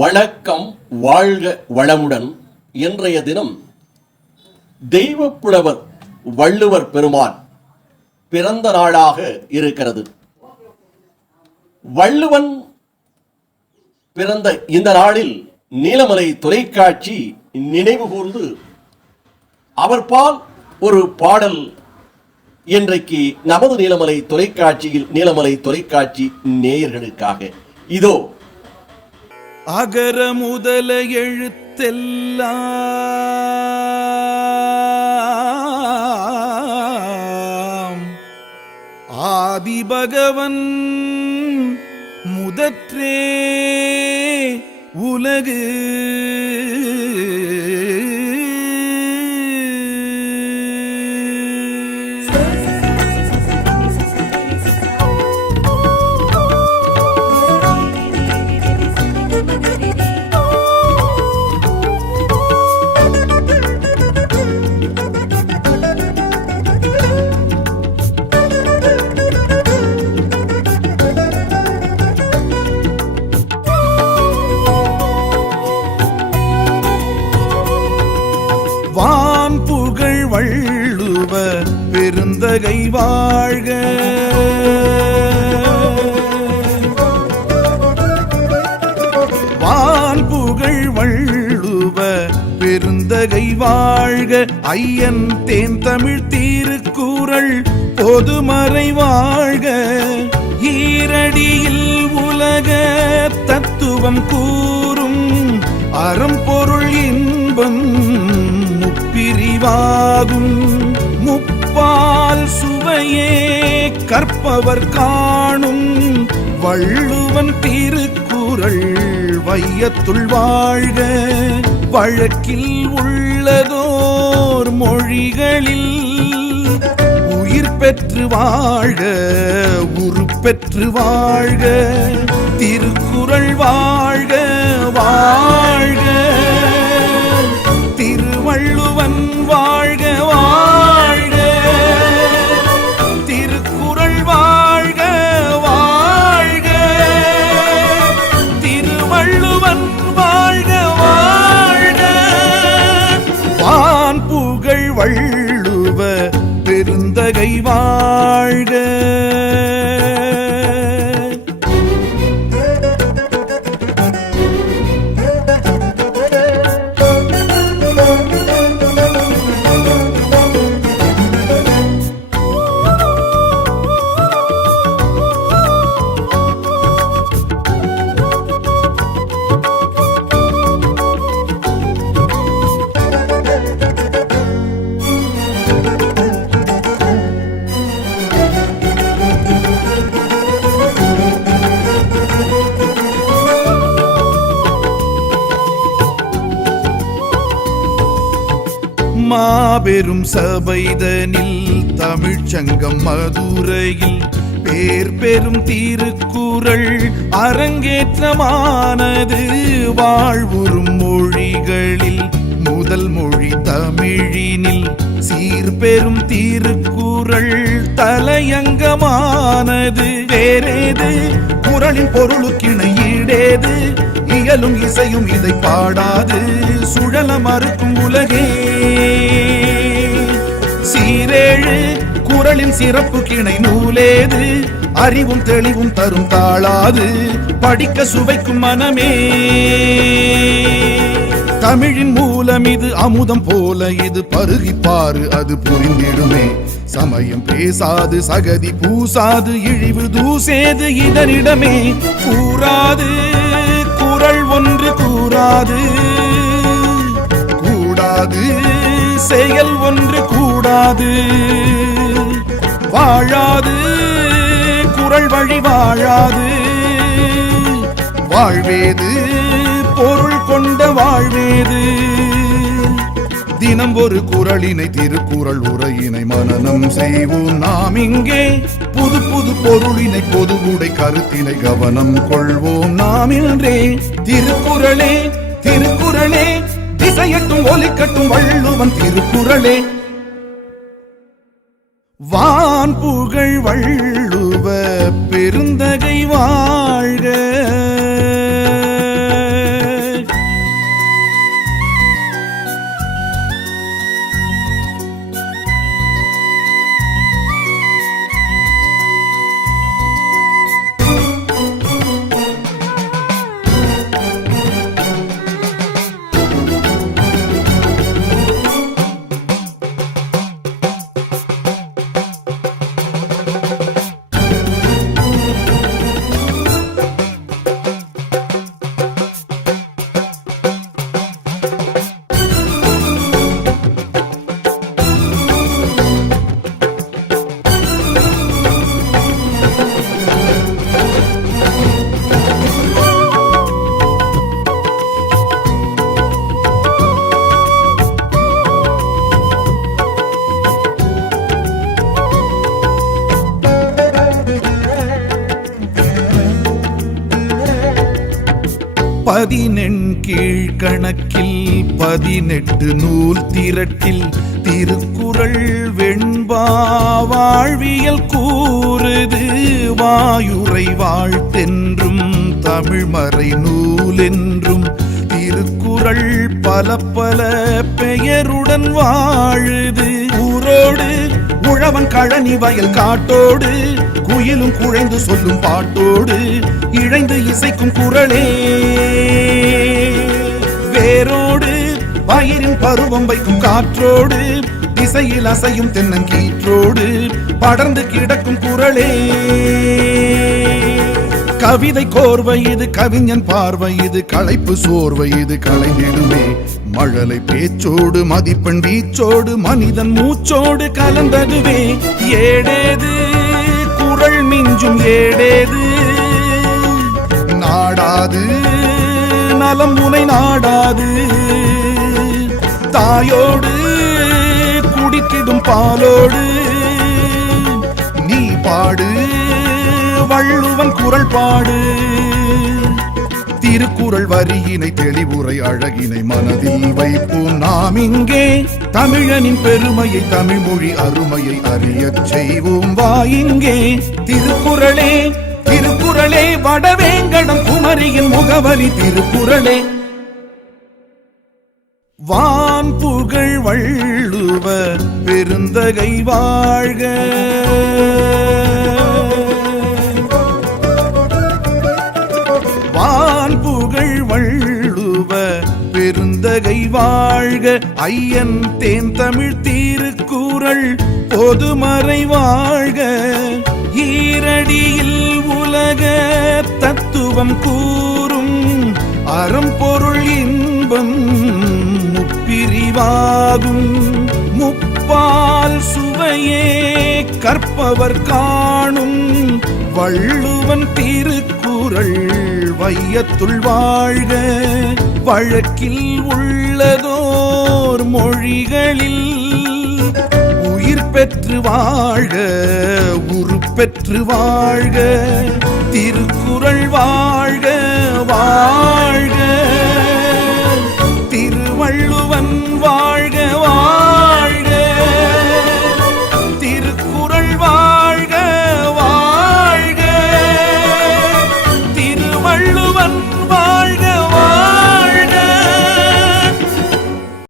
வணக்கம், வாழ்க வளமுடன். இன்றைய தினம் தெய்வப்புலவர் வள்ளுவர் பெருமான் பிறந்த நாளாக இருக்கிறது. வள்ளுவன் பிறந்த இந்த நாளில் நீலமலை தொலைக்காட்சி நினைவு கூர்ந்து அவர் பால் ஒரு பாடல் இன்றைக்கு நமது நீலமலை தொலைக்காட்சி நேயர்களுக்காக இதோ. அகர முதல எழுத்தெல்லாம் ஆதிபகவன் முதற்றே உலகு வள்ளுவ பெருந்தகை வாழ்க. வான்புகழ் வள்ளுவ பெருந்தகை வாழ்க. ஐயன் தேன் தமிழ் தீருக்குறள் பொதுமறை வாழ்க. ஈரடியில் உலக தத்துவம் கூறும் அறம்பொருள் இன்பம் பிரிவாகும். முப்பால் சுவையே கற்பவர் காணும் வள்ளுவன் திருக்குறள் வையத்துள் வாழ்க. வழக்கில் உள்ளதோர் மொழிகளில் உயிர் பெற்று வாழ்க, உருப்பெற்று வாழ்க. திருக்குறள் வாழ்க வாழ்க. வள்ளுவன் வாழ்க வாழ்க. திருக்குறள் வாழ்க வாழ்க. திருவள்ளுவன் வாழ்க வாழ்க. வான் புகழ் வள்ளுவ பெருந்தகை வாழ்க. மாபெரும் சபைதனில் தமிழ்ச்சங்கம் மதுரையில் பேர் பெரும் திருக்குறள் அரங்கேற்றமானது. வாழ்வுறும் மொழிகளில் முதல் மொழி தமிழினில் சீர்பெரும் திருக்குறள் தலையங்கமானது. வேறேது குறளின் பொருளுக்கிணை ஈடேது? இயலும் இசையும் இதை பாடாது சுழல மறுக்கும் உலகே. சீரேழு குறளின் சிறப்பு கிணை நூலேது? அறிவும் தெளிவும் தரும் தாளாது படிக்க சுவைக்கும் மனமே. தமிழின் மூலம் இது அமுதம் போல இது பருகிப்பாரு அது புரிந்திடுமே. சமயம் பேசாது சகதி பூசாது இழிவு தூசேது இதனிடமே. கூறாது குறள் ஒன்று கூறாது கூடாது செயல் ஒன்று கூடாது. வாழாது குறள் வழி வாழாது. வாழ்வேது பொருள் கொண்ட வாழ்வேது. தினம் ஒரு குறளினை திருக்குறள் உரையினை மனனம் செய்வோம் நாம் இங்கே. புது புது பொருளினை பொதுவுடை கருத்தினை கவனம் கொள்வோம் நாம் இன்றே. திருக்குறளே திருக்குறளே திசையட்டும் ஒலிக்கட்டும் வள்ளுவன் திருக்குறளே. வான் புகழ் வள்ளுவ பெருந்தகை வாழ்க. கீழ்கணக்கில் 18 நூல் திரட்டில் திருக்குறள் வெண்பா வாழ்வியல் கூறுது வாயுரை வாழ்த்தென்றும் தமிழ்மறை நூலென்றும் திருக்குறள் பல பல பெயருடன் வாழுது ஊரோடு உழவன் கழனி வயல் காட்டோடு குயிலும் குழைந்து சொல்லும் பாட்டோடு இழைந்து இசைக்கும் குரலே வேரோடு பயிரின் பருவம் வைக்கும் காற்றோடு திசையில் அசையும் தென்னங்கீற்றோடு படர்ந்து கிடக்கும் குரலே கவிதை கோர்வை இது கவிஞன் பார்வை இது களைப்பு சோர்வை இது கலைந்திடுமே மழலை பேச்சோடு மதிப்பெண் வீச்சோடு மனிதன் மூச்சோடு கலந்ததுவே ஏடேது குரல் மிஞ்சும் ஏடேது நாடாது நலம் முனை நாடாது தாயோடு குடித்திடும் பாலோடு நீ பாடு வள்ளுவன் குரல் பாடு திருக்குறள் வரியினை தெளிவுரை அழகினை மனதில் வைப்போம் நாம் இங்கே தமிழனின் பெருமையை தமிழ் மொழி அருமையை அறியச் செய்வோம் வா இங்கே திருக்குறளே திருக்குறளே வடவேங்கடம் குமரியின் முகவரி திருக்குறளே வான் புகழ் வள்ளுவர் பெருந்தகை வாழ்க வான் புகழ் வள்ளுவர் பெருந்தகை வாழ்க ஐயன் தேன் தமிழ் திருக்குறள் பொதுமறை வாழ்க ஈரடியில் உலக தத்துவம் கூறும் அறம்பொருள் இன்பம் முப்பிரிவாகும் முப்பால் சுவையே கற்பவர் காணும் வள்ளுவன் திருக்குறள் வையத்துள் வாழ்க வழக்கில் உள்ளதோர் மொழிகளில் உயிர் பெற்று வாழ்க உருப்பெற்று வாழ்க திருக்குறள் வாழ்க வாழ்க